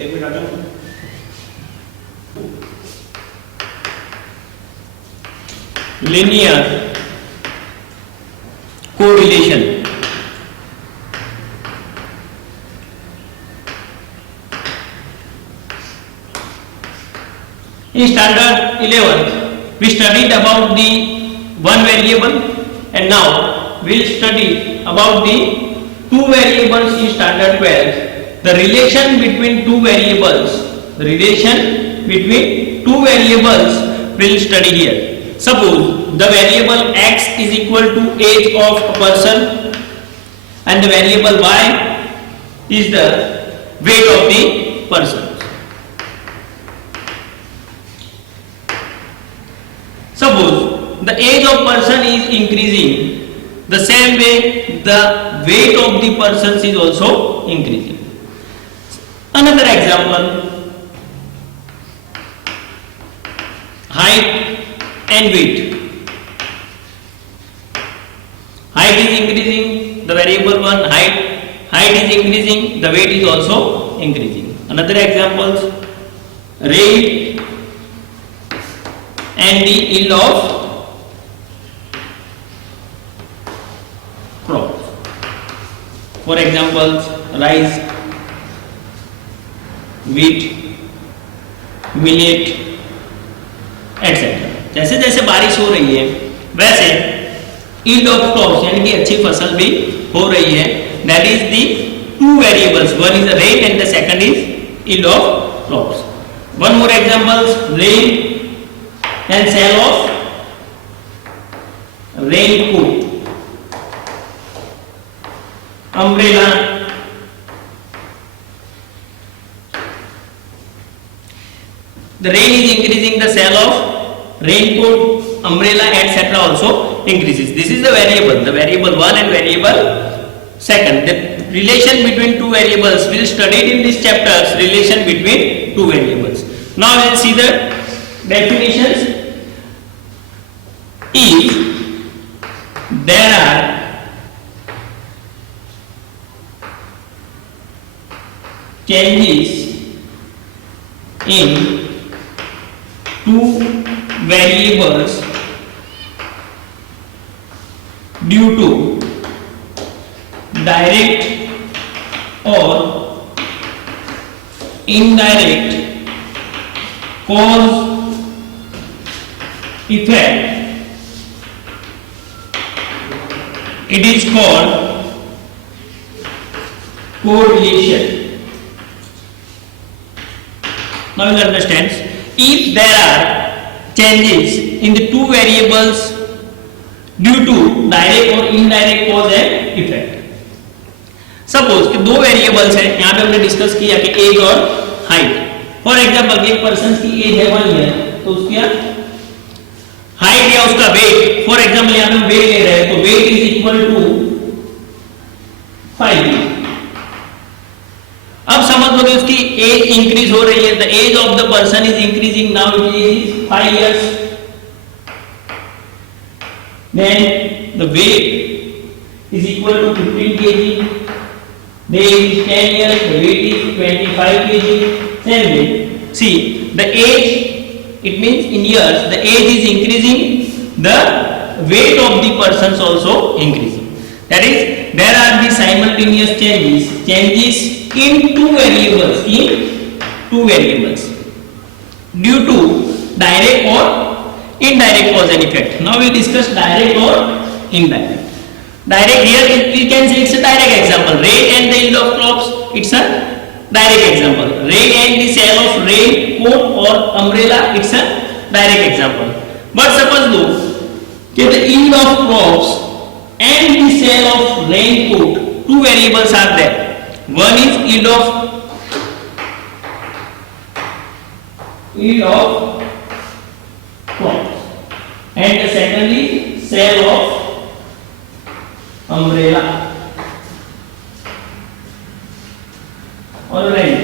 एक मिनट आता linear correlation. In standard 11 we studied about the one variable, and now we'll study about the two variables in standard 12. The relation between two variables, we'll study here. Suppose the variable x is equal to age of a person and the variable y is the weight of the person. Suppose the age of person is increasing, the same way the weight of the person is also increasing. Another example, height and weight. Height is increasing, the variable one height is increasing, the weight is also increasing. Another examples, rate and the yield of crops. For examples, rice, wheat, millet, etc. जैसे जैसे बारिश हो रही है वैसे yield of crops यानी कि अच्छी फसल भी हो रही है. That is the two variables. One is the rate and the second is yield of crops. One more examples, rain and sale of raincoat, umbrella. The rain is increasing, the sale of raincoat, umbrella, etc. also increases. This is the variable 1 and variable second. The relation between two variables we will study in this chapter. Relation between two variables. Now we will see the definitions. If there are changes in two variables due to direct or indirect cause effect, it is called correlation. Now you understand, if there are changes in the two variables due to direct or indirect cause and effect. Suppose कि दो variables हैं, यहाँ पे हमने discuss किया कि as और height. For example एक पर्सन की एज है 1 ईयर, तो उसका हाइट या उसका वेट, फॉर एग्जांपल यहाँ पे हम वेट ले रहे हैं, तो weight is equal to 5 kg. अब समझ लो कि उसकी एज इंक्रीज हो रही है. The age of the person is increasing, now it is 5 years. Then the weight is equal to 15 kg. The age is 10 years, the weight is 25 kg. Same way, see the age, it means in years, the age is increasing, the weight of the persons also increasing. That is, there are the simultaneous changes in two variables due to direct or indirect cause and effect. Now we discuss direct or indirect. Direct, here we can say it's a direct example. Rate and the yield of crops, it's a direct example. Rate and the sale of raincoat or umbrella, it's a direct example. But suppose though that the yield of crops and the sale of raincoat, two variables are there. One is yield of crops and the second is sale of umbrella or rain.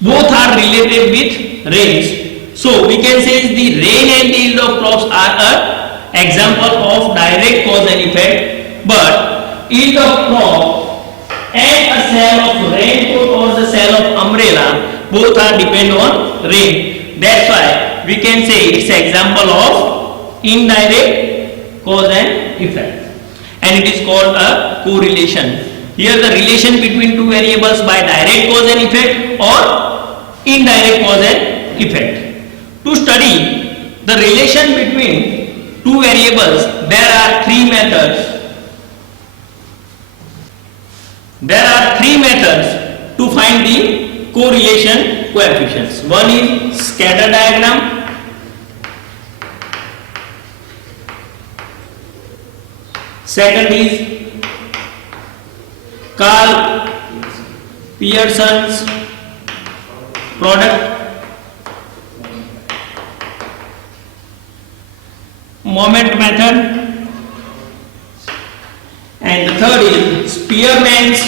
Both are related with rains, so we can say the rain and yield of crops are an example of direct cause and effect, but yield of crop and a cell of raincoat or the cell of umbrella, both are depend on rain. That's why we can say it's example of indirect cause and effect, and it is called a correlation. Here the relation between two variables by direct cause and effect or indirect cause and effect. To study the relation between two variables, there are three methods. There are three methods to find the correlation coefficients. One is scatter diagram, second is Karl Pearson's product moment method, and the third is Spearman's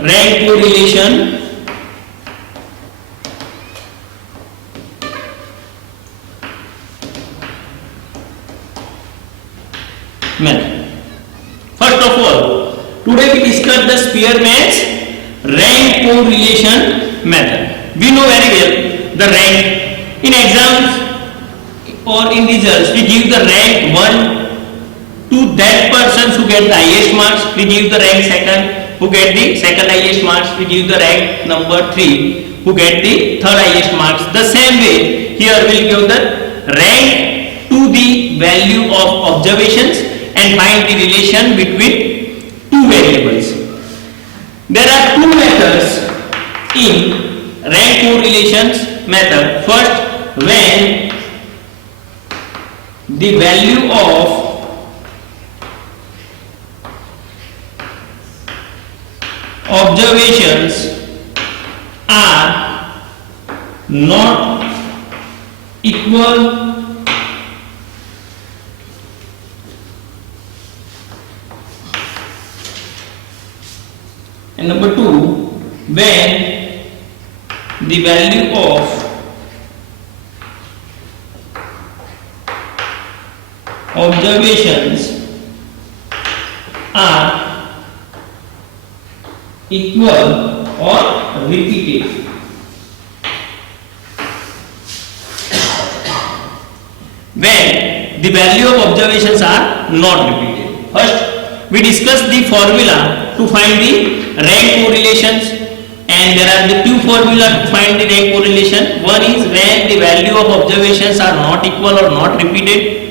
rank correlation method. First of all, today we discuss the Spearman's rank correlation method. We know very well the rank. In exams or in results, we give the rank 1 to that persons who get the highest marks. We give the rank second, who get the second highest marks. We give the rank number 3, who get the third highest marks. The same way, here we will give the rank to the value of observations and find the relation between two variables. There are two methods in rank correlations method. First, when the value of observations are not equal and number 2, when the value of observations are equal or repeated. When the value of observations are not repeated. First, we discuss the formula to find the rank correlations, and there are the two formulas to find the rank correlation. One is when the value of observations are not equal or not repeated,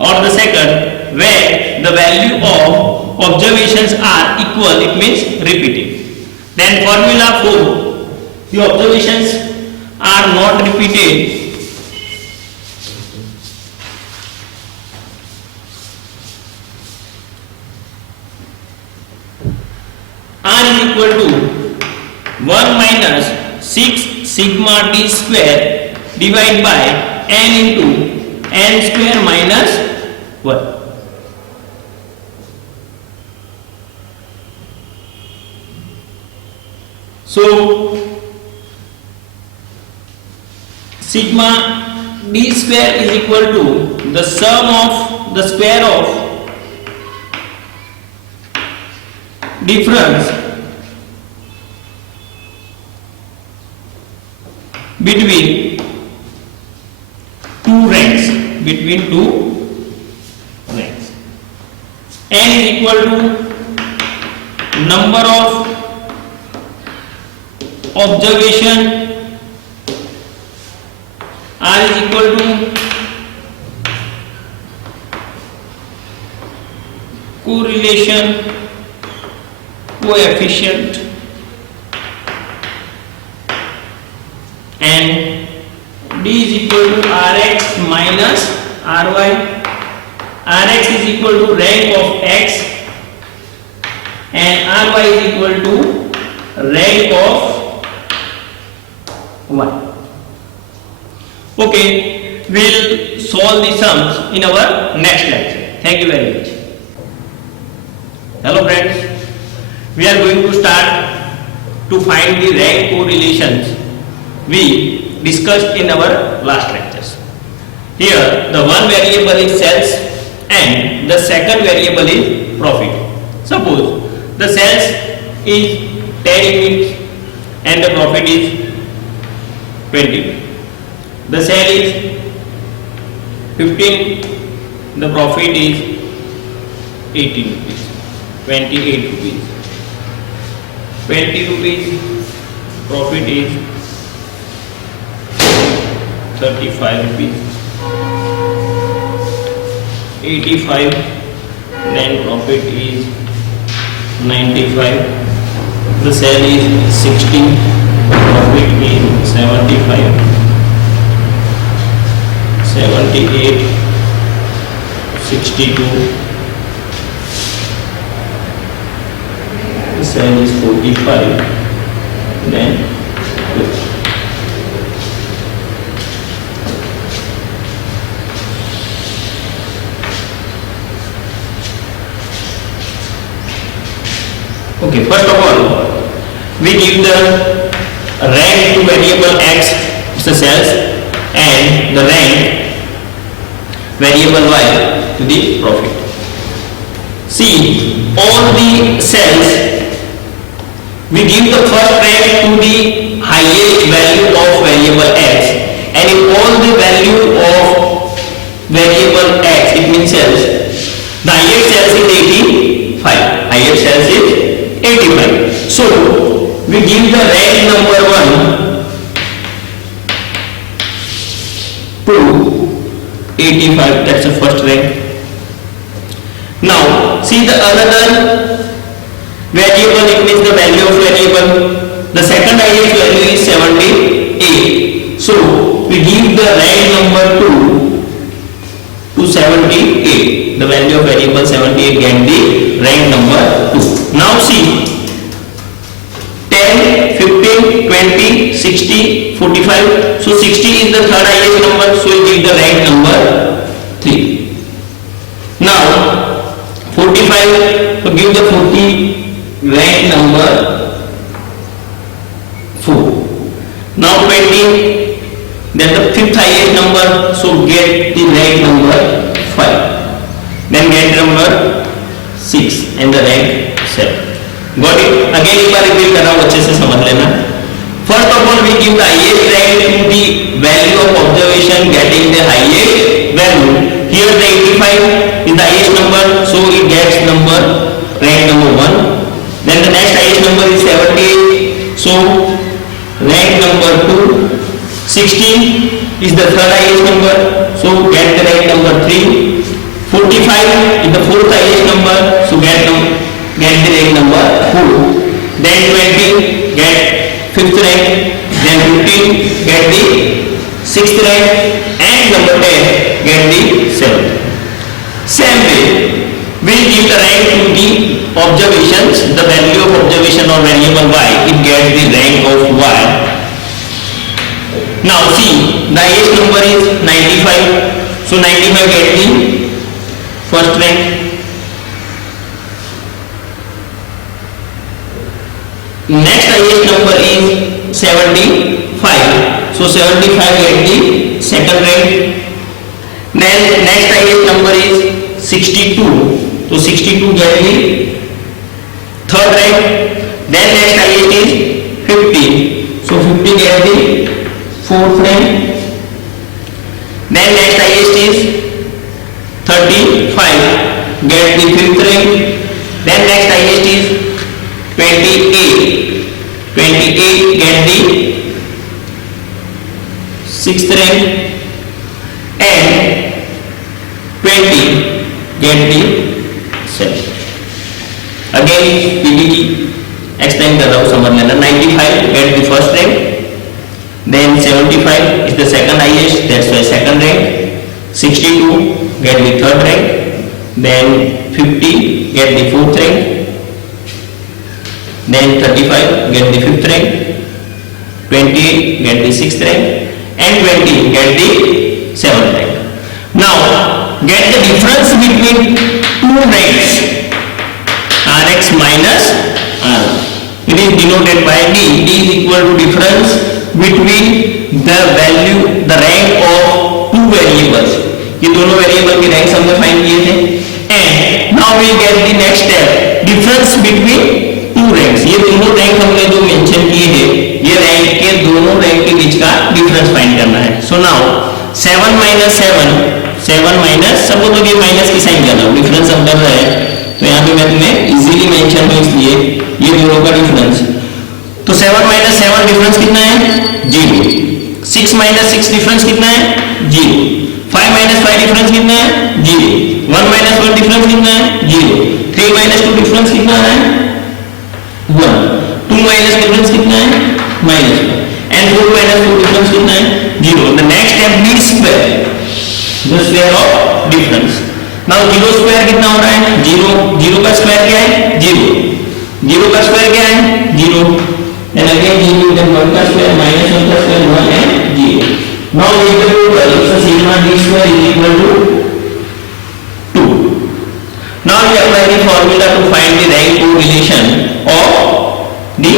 or the second where the value of observations are equal, it means repeated. Then formula for the observations are not repeated, R is equal to 1 minus 6 sigma d square divided by n into n square minus 1. So sigma d square is equal to the sum of the square of difference between two ranks, n is equal to number of observation, r is equal to correlation coefficient, and d is equal to rx minus ry. Rx is equal to rank of x and ry is equal to rank of y. Okay, we'll solve the sums in our next lecture. Thank you very much. Hello friends, we are going to start to find the rank correlations we discussed in our last lectures. Here the one variable is cells and the second variable is profit. Suppose the sales is 10 units and the profit is 20. The sale is 15, the profit is 18 rupees, 28 rupees. 20 rupees, profit is 35 rupees. 85, then profit is 95. The sale is 60, profit is 75. 78, 62, the sale is 45, then 50. Okay, first of all, we give the rank to variable x, it's the sales, and the rank variable y to the profit. See, all the cells, we give the first rank to the highest value of variable x, and if all the value of variable x, it means cells, the highest cells is 85, highest cells is 85. So, we give the rank number 1 to 85, that's the first rank. Now, see the another variable, it means the value of variable. The second highest value is 78. So, we give the rank number 2 to 78. The value of variable 78 get the rank number 2. Now see, 10, 15, 20, 60, 45. So 60 is the third highest number, so we give the rank number 3. Now 45, so give the 40 rank number 4. Now 20, then the fifth highest number, so get the rank number 5. Then get number 6 and the rank 7. Got it? Again एक बार repeat कर रहा हूँ, अच्छे से समझ लेना. First of all, we give the highest rank to the value of observation getting the highest value. Here the 85 is the highest number, so it gets number rank number 1. Then the next highest number is 78, so rank number 2. 16 is the third highest number, so get the rank number 3. 45 is the fourth highest number, so get the rank number 4. Then 20 get fifth rank, then 15 get the sixth rank, and number 10 get the 7th. Same way, we give the rank to the observations, the value of observation or variable y, it gets the rank of y. Now see, the highest number is 95, so 95 get the first rank. Next highest number is 75, so 75 get the second rank. Then next highest number is 62, so 62 get the third rank. Then next highest is 50, so 50 get the fourth rank. Then next highest is 35, get the fifth rank. Then next highest is 28, 28 get the sixth rank, and 20 get the seventh. Again PPT explain कर रहा हूँ, समझ लेना. 95 get the first rank, then 75 is the second highest, that's why second rank. 62 get the third rank, then 50 get the fourth rank, then 35 get the fifth rank, 28 get the sixth rank, and 20 get the seventh rank. Now get the difference between two ranks, Rx minus R. It is denoted by D. D is equal to difference between the value, the rank of two variables. ये दोनों variable की rank हमने find किए थे. we get the next step, difference between two ranks. ये दोनों rank हमने जो मेंशन किए हैं, ये रैंक के दोनों रैंक के बीच का डिफरेंस फाइंड करना है. सो नाउ 7 minus 7 minus, सबको तो ये माइनस की साइन कर रहा हूँ, डिफरेंस हम कर रहे हैं, तो यहाँ पे मैं तुम्हें इजीली मेंशन हूँ, इसलिए ये दोनों का डिफरेंस. तो 7 minus 7 डिफरेंस कितना है? 0. 6 minus 6 डिफरेंस कितना है? 0. 5 minus 5 डिफरेंस कितना है? 0. 1 minus 1 डिफरेंस कितना है? 0. 3 minus 2 डिफरेंस कितना है? 1. 2 minus डिफरेंस कितना है? -1. and 4 minus 2 डिफरेंस कितना है? 0. The next step needs square, the square of difference. Now 0 square कितना हो रहा है? 0. 0 का स्क्वायर क्या है? 0. 0 का स्क्वायर क्या है? 0. and again 0, then 1 का स्क्वायर minus 1 का square 1 and 0. now we will total, so sigma d square is equal to 2. now we apply the formula to find the rank correlation of the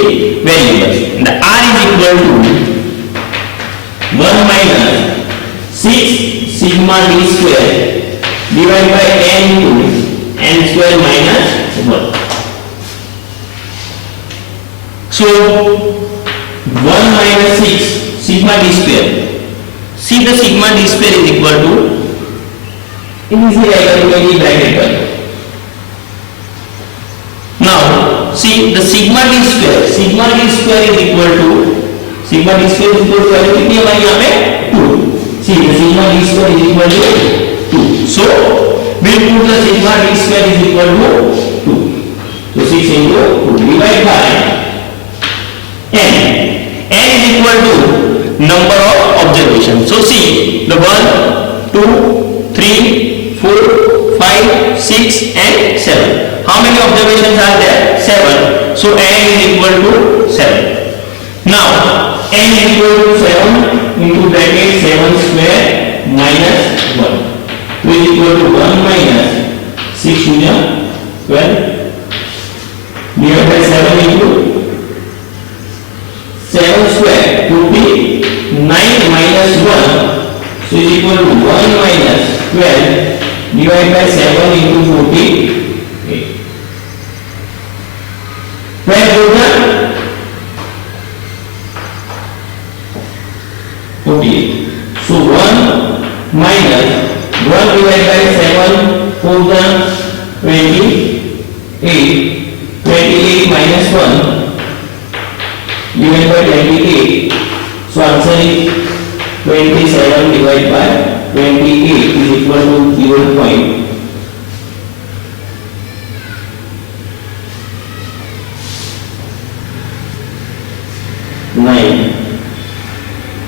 variables. The r is equal to 1 minus 6 sigma d square divided by n into n square minus 1. So 1 minus 6 sigma d square. See, the sigma d square is equal to, easily I can make it bracket. Now see, the sigma d square is equal to, sigma d square is equal to value कितनी हमारी यहाँ पे 2. See, the sigma d square is equal to 2. So we put the sigma d square is equal to 2. So 6 into 2 divided by n. N is equal to number of observations. So see, the 1, 2, 3, 4, 5, 6 and 7. How many observations are there? 7. So n is equal to 7. Now n is equal to 7 into bracket 7 square minus 1, which is equal to 1 minus 6 to the 12 divided by 7 into 7 square would be 9 minus 1, so is equal to 1 minus 12 divided by 7 into 48. 12 होगा 48. So 1 minus 1 divided by 7 होगा 28. 28 minus 1 divided by 28. So answer is 27 divided by 28 is equal to 0.9.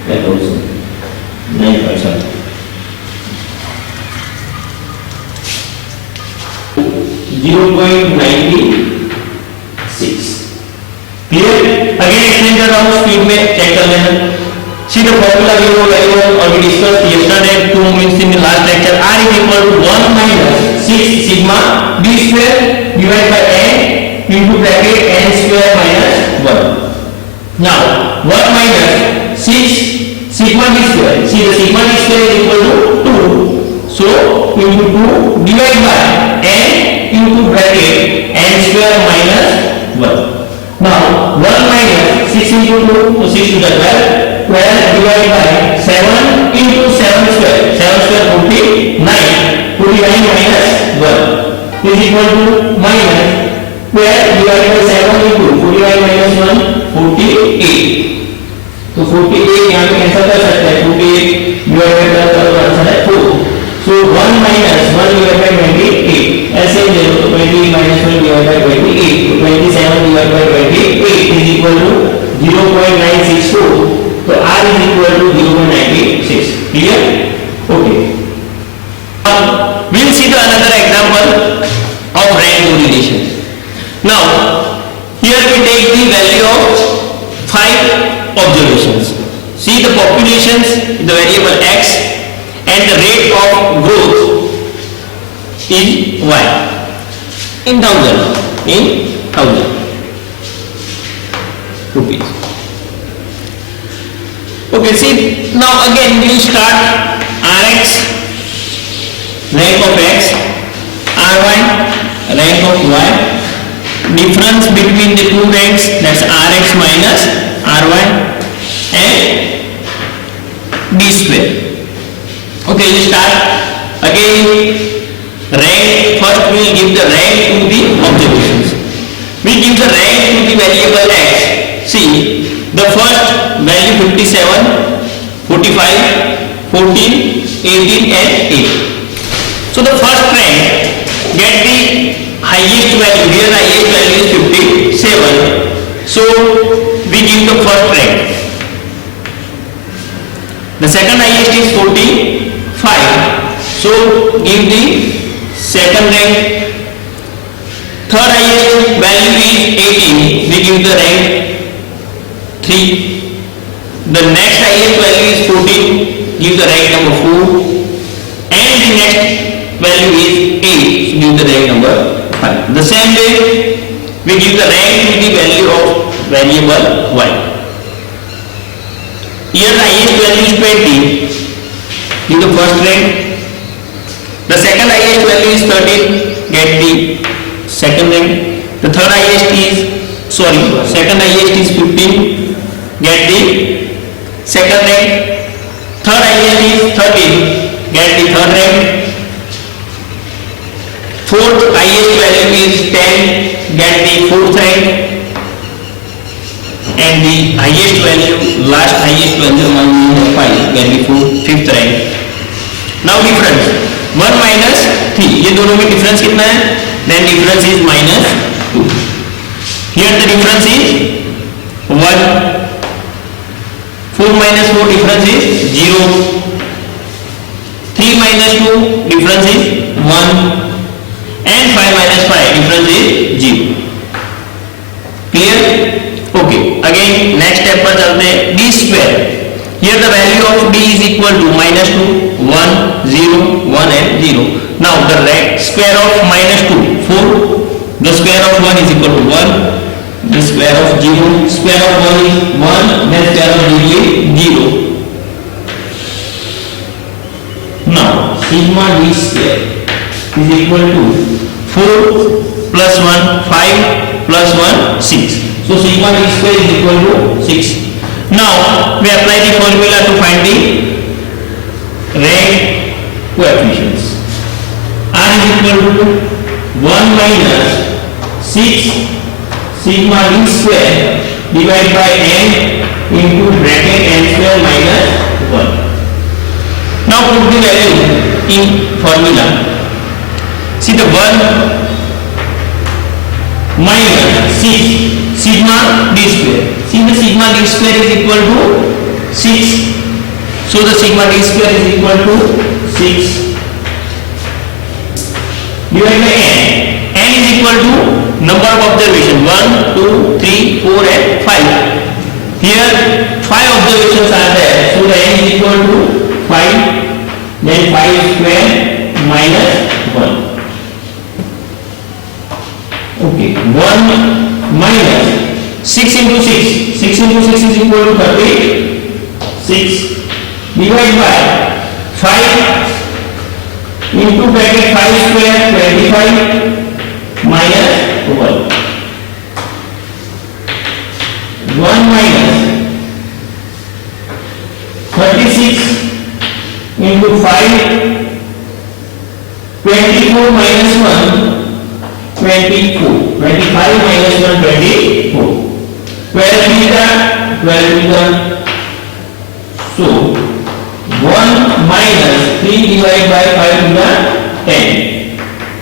That also 9%. 0.96. Clear? Again explain कर रहा हूँ, speed में check कर लेना. See the formula we know very well, or we discussed yesterday, 2 minutes in the last lecture. R is equal to 1 minus 6 sigma d square divided by n into bracket n square minus 1. Now 1 minus 6 sigma d square. See, the sigma d square is equal to 2. So into 2 divided by n into bracket n square minus 1. Now 1 minus 6 into 2, so 6 to the 12. 12 divided by 7 into 7 square. 7 square 49. 49 minus 1 is equal to minus 12 divided by 7 into 49 minus 1, 48. तो 48 यहाँ पे cancel कर सकते हैं. 48 divided by 12 तो answer है 4. So 1 minus 1 divided by 28. ऐसे ही ले लो, तो 20 minus 1 divided by 28. तो 27 divided by 28 is equal to 0.964. So R is equal to 0.96. Clear? Okay. We'll see the another example of rank correlation. Now, here we take the value of 5 observations. See the populations, the variable x, and the rate of growth is y. In thousand rupees. Okay, see, now again we will start Rx, rank of x, Ry, rank difference between the two ranks, that's Rx minus R1 and D square. Okay, we start again. Rank, first we will give the rank to the observations. We give the rank to the variable x. See, the first value 57, 45, 14, 18 and 8. So the first rank get the highest value. Here the highest value is 57. So we give the first rank. The second highest is 45. So give the second rank. Third highest value is 18. We give the rank 3. The next highest value is 14. Give the rank number 4. And the next value is 8. So give the rank number 5. The same way we give the rank to the value of variable y. Here the highest value is 20. Give the first rank. The second highest value is 13. Get the second rank. The third highest is second highest is 15. Get the second rank. Third highest is 13. Get the third rank. Fourth highest value is 10. Get the fourth rank. And the highest value, last highest value minus 5. Get the fifth rank. Now difference. 1 minus 3, ये दोनों में difference कितना है? Then difference is minus 2. Here the difference is 1. 4 minus 4 difference is 0. 3 minus 2 difference is 1. And 5 minus 5 difference is 0. Clear? Okay. Again next step पर चलते हैं. D square. Here the value of D is equal to minus 2, 1, 0, 1 and 0. Now the square of minus 2, 4. The square of 1 is equal to 1. The square of 0, square of 1 is 1. Then square of 0 is 0. Now sigma D square is equal to 4 plus 1, 5 plus 1, 6. So sigma D square is equal to 6. Now we apply the formula to find the rank coefficients. R is equal to 1 minus 6 sigma D square divided by n into bracket n square minus 1. Now put the value in formula. See the 1 minus 6 sigma D square. See the sigma D square is equal to 6. So the sigma D square is equal to 6 divided by n. N is equal to number of observation 1, 2, 3, 4 and 5. Here 5 observations are there. So the n is equal to 5. Then 5 square minus 1. Okay. 1 minus 6 into 6. 6 into 6 is equal to 36. Divide by 5 into bracket 5 square 25 minus 1. 1 minus 36 into 5 24 minus 1 24. 25 minus 1 24. 12 meter. So 1 minus 3 divided by 5 meter 10.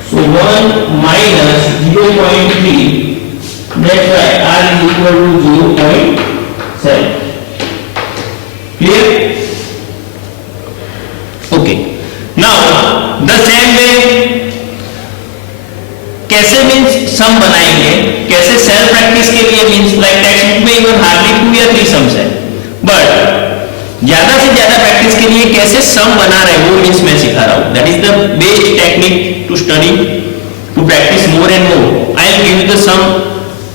So 1 minus 0.3. That's why R is equal to 0.7. Clear? Okay. Now the same way कैसे means सम बनाएंगे, कैसे self practice के लिए means like text book में even hardly 2 या 3 sums है, but ज्यादा से ज्यादा प्रैक्टिस के लिए कैसे सम बना रहे हैं वो मीन्स मैं सिखा रहा हूं. That is the best technique to study, to practice more and more. I will give you the some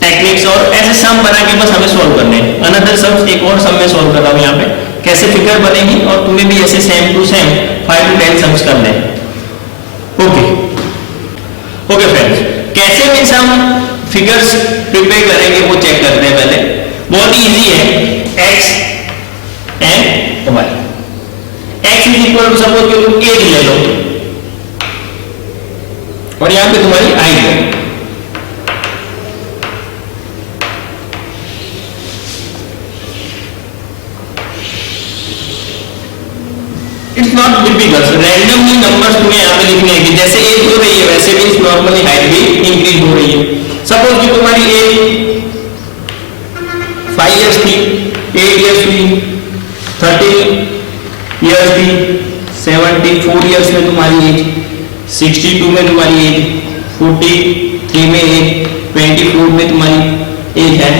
techniques और ऐसे सम बना के बस हमें सॉल्व करने हैं. अनदर सम्स एक और सम में सॉल्व कर रहा हूं यहाँ पे, कैसे फिगर बनेगी और तुम्हें भी ऐसे same to same 5 to 10 sums करने हैं. ओके फ्रेंड्स, कैसे मीन्स हम फिगर्स प्रिपेयर करेंगे वो चेक करते हैं पहले। बहुत ही इजी है, x and y। x is equal to suppose कि तुम एज ले लो और यहां पे तुम्हारी हाइट है। It's not difficult, randomly numbers तुम्हें यहाँ पे लिखने हैं कि जैसे एज हो रही है वैसे भी नॉर्मली हाइट भी इंक्रीज हो रही है। सपोज कि तुम्हारी एज 5 इयर्स थी, 8 इयर्स हुई, 13 इयर्स थी, 74 इयर्स में तुम्हारी एज, 62 में तुम्हारी एज, 43 में एज, 24 में तुम्हारी एज है।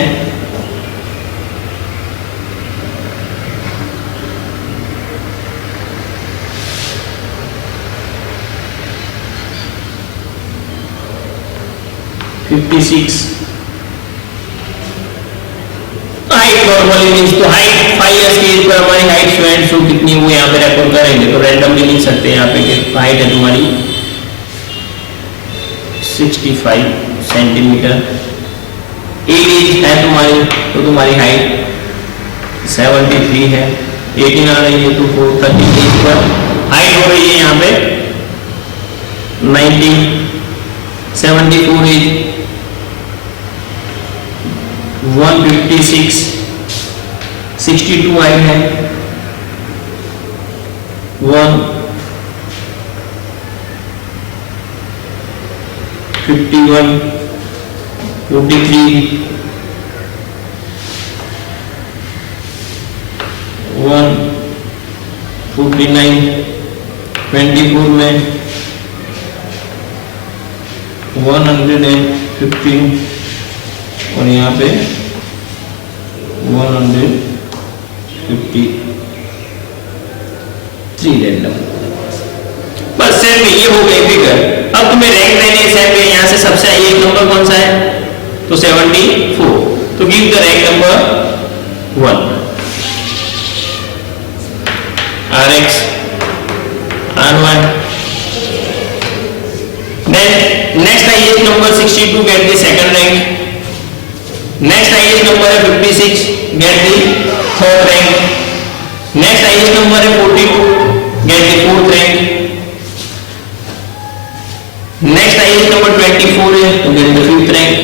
हाइट नॉर्मली मींस तो हाइट 5 इयर्स की एज पर हमारी हाइट शो एंड शो कितनी हुई यहाँ पे रिकॉर्ड करेंगे तो रैंडमली लिख सकते हैं यहाँ पे कि हाइट है तुम्हारी 65 सेंटीमीटर। एज है तुम्हारी तो तुम्हारी हाइट 73 है, 18 आ रही है तो 430 पर हाइट हो रही है यहाँ पे 90, 74 एज 156, 62 हाइट है 151, 43, 149, 24 में 115 और यहाँ पे 153 रैंडम। बस सेट में ये हो गई फिगर। अब तुम्हें रैंक लेनी है सेट में, यहाँ से सबसे एक नंबर कौन सा है तो 74, तो give the rank number 1 Rx R1। Then next highest number 62 get the second rank. Next highest number है 56 get the third rank. Next highest number है 42 get the fourth rank. Next highest number 24 है तो get the fifth rank.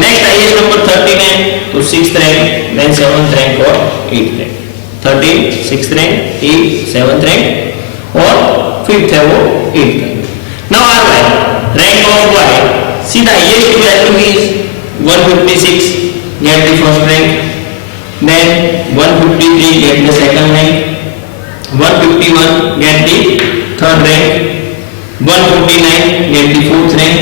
Next highest number 13 है तो sixth rank, then seventh rank और eighth rank. 13 sixth rank, 8 seventh rank और fifth है वो 8th rank. Now R rank of Y. See the highest value is 156 get the first rank, then 153 get the second rank, 151 get the third rank, 149 get the fourth rank,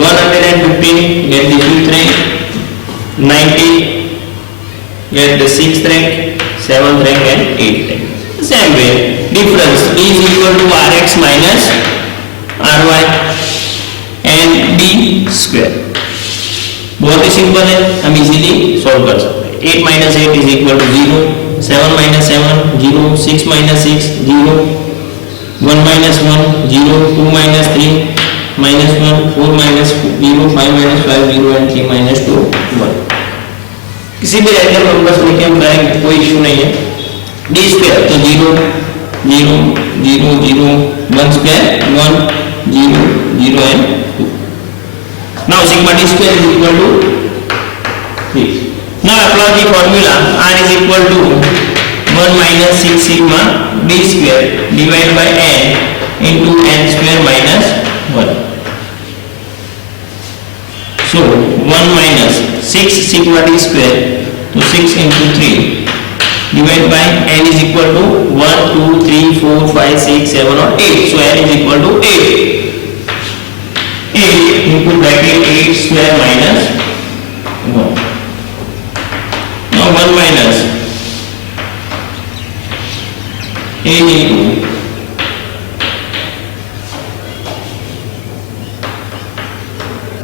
115 get the fifth rank, 90 get the sixth rank, seventh rank and eighth rank. Same way, difference is equal to Rx minus Ry and D square. बहुत ही simple है, हम easily solve कर सकते हैं। 8 minus 8 is equal to 0, 7 minus 7 0, 6 minus 6 0, 1 minus 1 0, 2 minus 3 minus 1, 4 minus 0, 5 minus 5 0 and 3 minus 2 1। किसी भी random numbers लेके हम करेंगे कोई इशू नहीं है। D square तो 0 0 0 0 1 square 1 0 0 and 2। Now sigma D square is equal to 3। Now apply the formula R is equal to 1 minus 6 sigma D square divided by n into n square minus 1। So 1 minus 6 sigma D square to 6 into 3 divided by n is equal to 1 2 3 4 5 6 7 or 8। So n is equal to 8 into bracket 8 square minus 1। Now 1 minus 8 into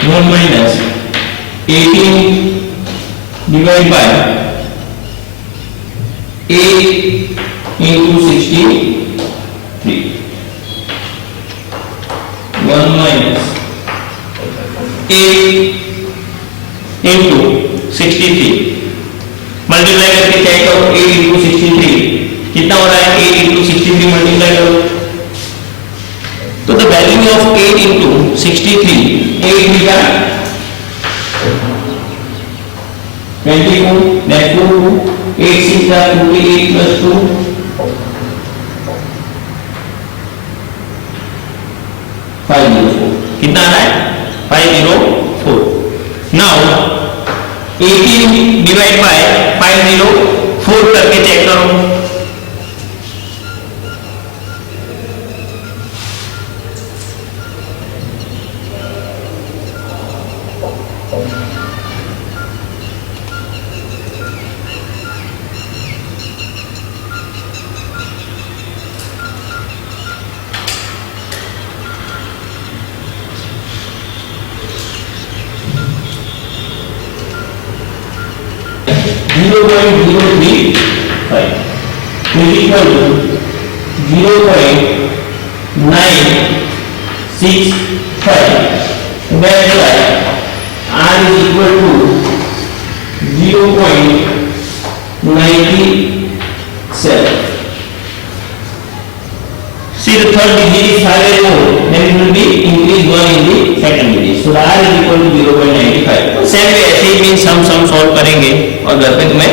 1 minus 18 divided by 8 into 63। 1 minus 8 into 63 multiply करके check करो 8 into 63 कितना हो रहा है 8 into 63 multiply करो तो the value of 8 into 63 8 का 24 then 2 8 6 का 28 plus 2 504 कितना आ रहा है 504 नाउ 18 डिवाइड बाय 504 करके चेक करो See the third digit is 5 and more, then it will be increase 1 in the second digit. So R is equal to 0.95. Same way ऐसे ही means हम solve करेंगे और घर पे तुम्हें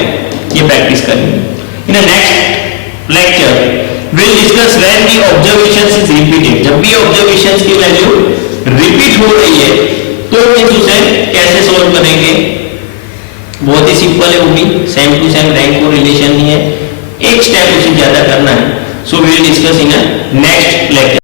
ये practice करनी है. In the next lecture, we'll discuss when the observations is repeated. जब भी observations की value repeat हो रही है, तो means उसे कैसे solve करेंगे? बहुत ही simple है वो भी, same to same rank correlation ही है. एक step उसे ज़्यादा करना है. So we will discuss in a next lecture.